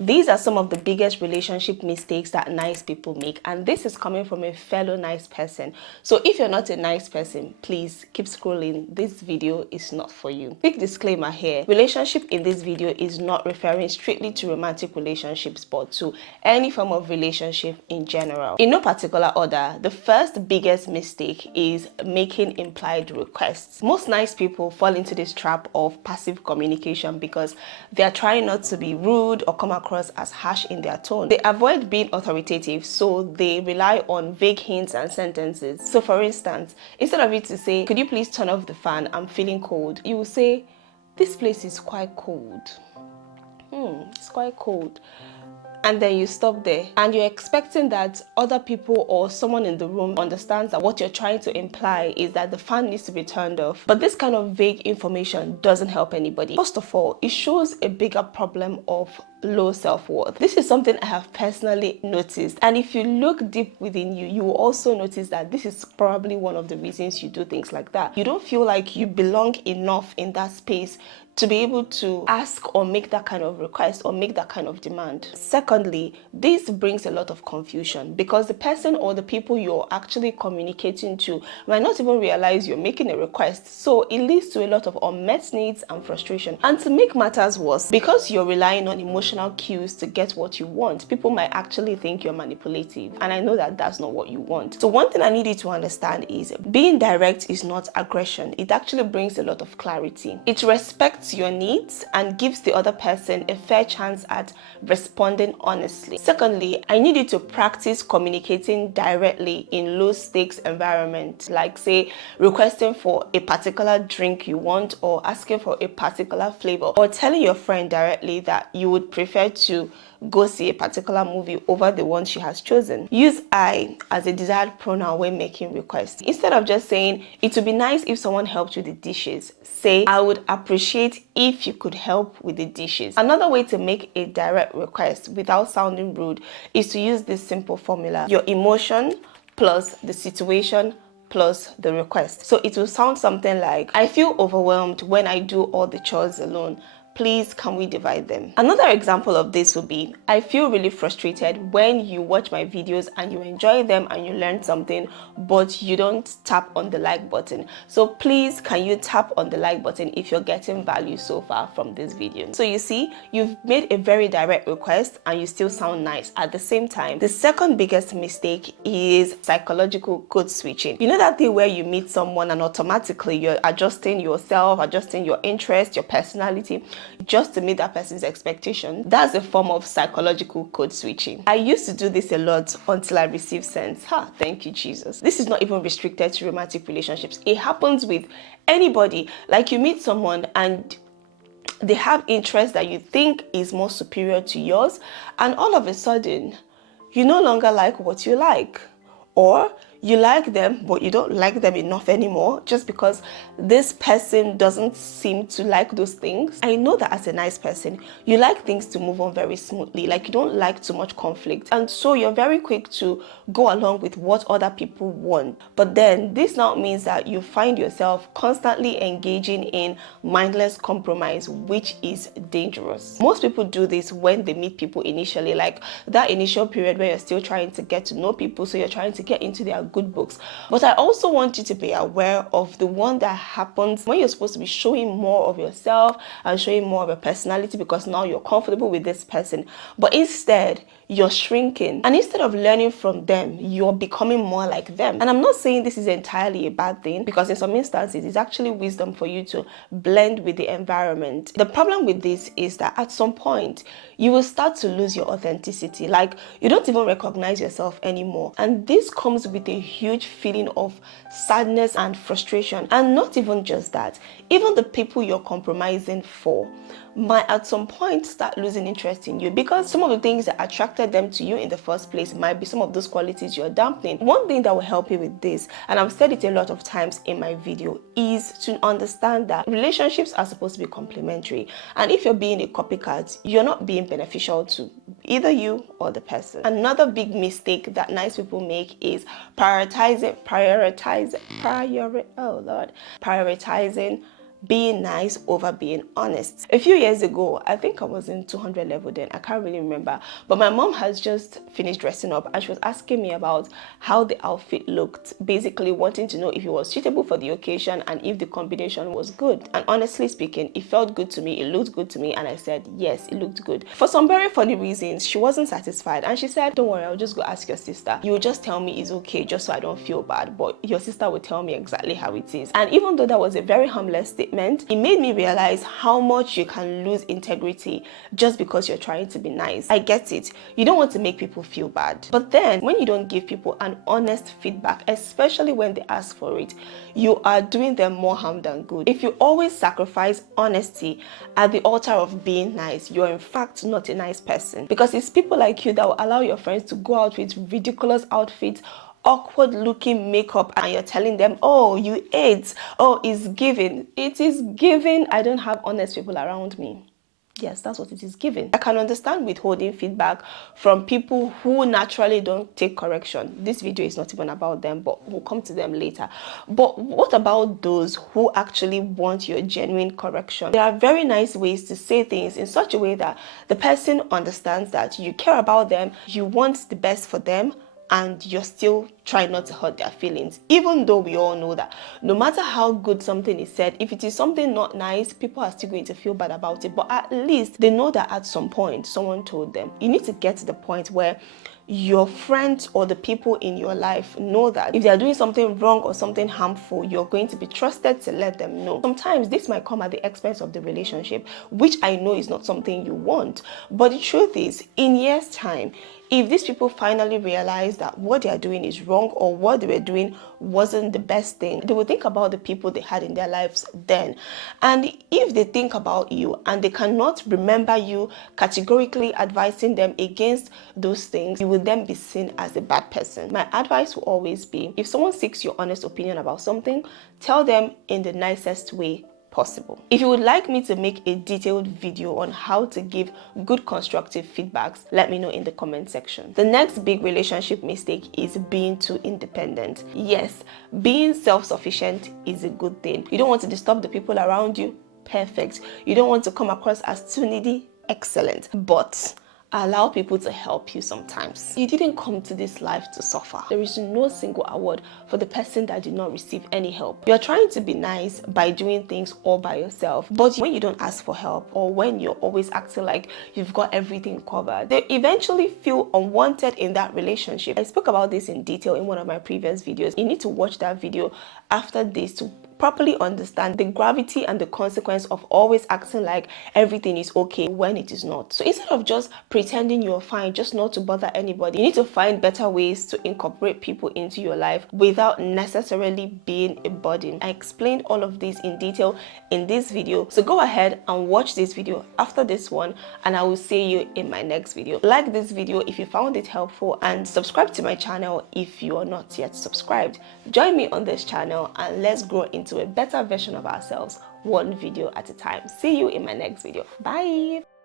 These are some of the biggest relationship mistakes that nice people make, and this is coming from a fellow nice person. So if you're not a nice person, please keep scrolling. This video is not for you. Big disclaimer here, relationship in this video is not referring strictly to romantic relationships, but to any form of relationship in general. In no particular order, the first biggest mistake is making implied requests. Most nice people fall into this trap of passive communication because they are trying not to be rude or come across as harsh in their tone. They avoid being authoritative, so they rely on vague hints and sentences. So for instance, instead of you to say, could you please turn off the fan, I'm feeling cold, you will say, this place is quite cold. It's quite cold. And then you stop there, and you're expecting that other people or someone in the room understands that what you're trying to imply is that the fan needs to be turned off. But this kind of vague information doesn't help anybody. First of all, it shows a bigger problem of low self-worth. This is something I have personally noticed, and if you look deep within you, you will also notice that this is probably one of the reasons you do things like that. You don't feel like you belong enough in that space to be able to ask or make that kind of request or make that kind of demand. Secondly, this brings a lot of confusion because the person or the people you're actually communicating to might not even realize you're making a request. So it leads to a lot of unmet needs and frustration. And to make matters worse, because you're relying on emotional cues to get what you want, people might actually think you're manipulative. And I know that that's not what you want. So one thing I need you to understand is being direct is not aggression. It actually brings a lot of clarity. It respects your needs and gives the other person a fair chance at responding honestly. Secondly, I need you to practice communicating directly in low stakes environment, like say requesting for a particular drink you want or asking for a particular flavor, or telling your friend directly that you would prefer to go see a particular movie over the one she has chosen. Use I as a desired pronoun when making requests. Instead of just saying, it would be nice if someone helped with the dishes, say, I would appreciate if you could help with the dishes. Another way to make a direct request without sounding rude is to use this simple formula: your emotion plus the situation plus the request. So it will sound something like, I feel overwhelmed when I do all the chores alone. Please, can we divide them? Another example of this would be, I feel really frustrated when you watch my videos and you enjoy them and you learn something, but you don't tap on the like button. So please, can you tap on the like button if you're getting value so far from this video? So you see, you've made a very direct request and you still sound nice at the same time. The second biggest mistake is psychological code switching. You know that thing where you meet someone and automatically you're adjusting yourself, adjusting your interest, your personality, just to meet that person's expectation? That's a form of psychological code switching. I used to do this a lot until I received sense. Thank you, Jesus. This is not even restricted to romantic relationships. It happens with anybody. Like you meet someone and they have interest that you think is more superior to yours, and all of a sudden, you no longer like what you like. Or you like them, but you don't like them enough anymore just because this person doesn't seem to like those things. I know that as a nice person, you like things to move on very smoothly. Like you don't like too much conflict. And so you're very quick to go along with what other people want. But then this now means that you find yourself constantly engaging in mindless compromise, which is dangerous. Most people do this when they meet people initially, like that initial period where you're still trying to get to know people. So you're trying to get into their good books. But I also want you to be aware of the one that happens when you're supposed to be showing more of yourself and showing more of your personality because now you're comfortable with this person. But instead, you're shrinking. And instead of learning from them, you're becoming more like them. And I'm not saying this is entirely a bad thing, because in some instances, it's actually wisdom for you to blend with the environment. The problem with this is that at some point, you will start to lose your authenticity. Like you don't even recognize yourself anymore. And this comes with a huge feeling of sadness and frustration. And not even just that, even the people you're compromising for might at some point start losing interest in you, because some of the things that attracted them to you in the first place might be some of those qualities you're dampening. One thing that will help you with this, and I've said it a lot of times in my video, is to understand that relationships are supposed to be complementary. And if you're being a copycat, you're not being beneficial to either you or the person. Another big mistake that nice people make is prioritizing being nice over being honest. A few years ago, I think I was in 200 level then, I can't really remember, but my mom has just finished dressing up and she was asking me about how the outfit looked, basically wanting to know if it was suitable for the occasion and if the combination was good. And honestly speaking, it felt good to me, it looked good to me, and I said yes, it looked good. For some very funny reasons, she wasn't satisfied and she said, don't worry, I'll just go ask your sister. You will just tell me it's okay just so I don't feel bad, but your sister will tell me exactly how it is. And even though that was a very harmless statement, it made me realize how much you can lose integrity just because you're trying to be nice. I get it, you don't want to make people feel bad, but then when you don't give people an honest feedback, especially when they ask for it, you are doing them more harm than good. If you always sacrifice honesty at the altar of being nice, you're in fact not a nice person, because it's people like you that will allow your friends to go out with ridiculous outfits, awkward looking makeup, and you're telling them, oh, you ate, oh, it's giving. It is giving I don't have honest people around me. Yes, that's what it is giving. I can understand withholding feedback from people who naturally don't take correction. This video is not even about them, but we'll come to them later. But what about those who actually want your genuine correction? There are very nice ways to say things in such a way that the person understands that you care about them, you want the best for them, and you're still trying not to hurt their feelings, even though we all know that no matter how good something is said, if it is something not nice, people are still going to feel bad about it. But at least they know that at some point someone told them. You need to get to the point where your friends or the people in your life know that if they are doing something wrong or something harmful, you're going to be trusted to let them know. Sometimes this might come at the expense of the relationship, which I know is not something you want. But the truth is, in years' time, if these people finally realize that what they are doing is wrong or what they were doing wasn't the best thing, they will think about the people they had in their lives then. And if they think about you and they cannot remember you categorically advising them against those things, you will then be seen as a bad person. My advice will always be, if someone seeks your honest opinion about something, tell them in the nicest way possible. If you would like me to make a detailed video on how to give good constructive feedbacks, let me know in the comment section. The next big relationship mistake is being too independent. Yes, being self-sufficient is a good thing. You don't want to disturb the people around you. Perfect. You don't want to come across as too needy. Excellent. But allow people to help you sometimes. You didn't come to this life to suffer. There is no single award for the person that did not receive any help. You're trying to be nice by doing things all by yourself, but when you don't ask for help, or when you're always acting like you've got everything covered, they eventually feel unwanted in that relationship. I spoke about this in detail in one of my previous videos. You need to watch that video after this to properly understand the gravity and the consequence of always acting like everything is okay when it is not. So instead of just pretending you're fine just not to bother anybody, you need to find better ways to incorporate people into your life without necessarily being a burden. I explained all of this in detail in this video, so go ahead and watch this video after this one, and I will see you in my next video. Like this video if you found it helpful, and subscribe to my channel if you are not yet subscribed. Join me on this channel and let's grow into a better version of ourselves, one video at a time. See you in my next video. Bye.